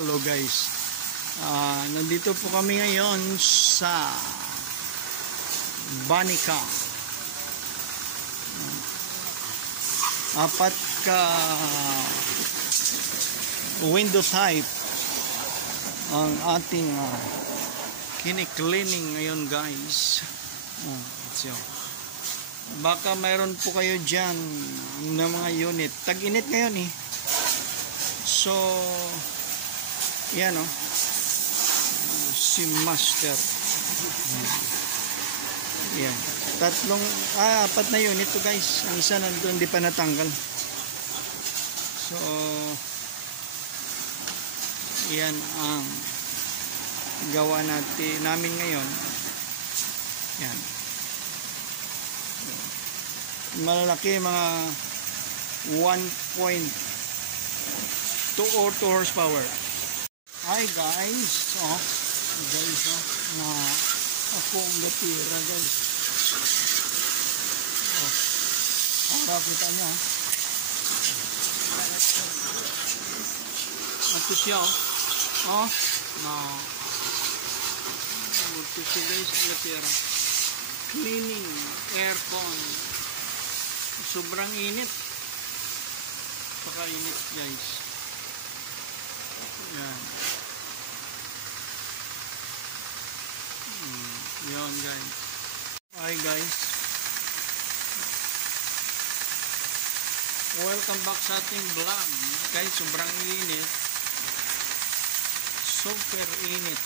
Hello guys, nandito po kami ngayon sa Banica. Apat ka window type ang ating kini-cleaning ngayon guys. So, baka mayroon po kayo dyan ng mga unit. Tag-init ngayon eh. So, yan o. Si Master. Yan. Apat na unit to guys. Ang isa nandun, hindi pa natanggal. So, yan ang gawa namin ngayon. Yan. Malalaki, mga 1.2 or 2 horsepower. Hi guys, na ako ang gatira guys. Kita nyo ito siya na ito siya guys ang gatira. Cleaning aircon, sobrang init, paka-init guys. Yan. Yan guys. Hi guys. Welcome back sa ating vlog. Guys, sobrang init. Super init.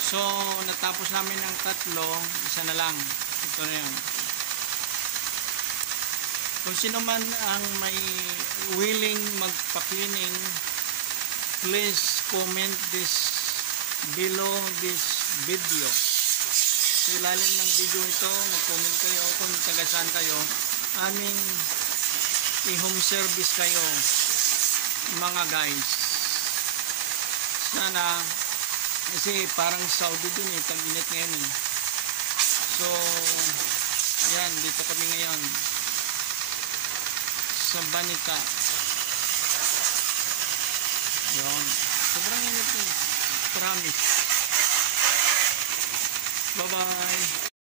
So, natapos namin ang tatlo. Isa na lang. Ito na yan. Kung sino man ang may willing magpa-cleaning, please comment this below this video. Sa ilalim ng video ito, mag-comment kayo kung taga saan kayo. Aming i-home service kayo mga guys. Sana, kasi parang Saudi dun eh, tag-init ngayon eh. So, yan, dito kami ngayon sa Banica. Yan, sobrang init eh. Promise. Bye-bye.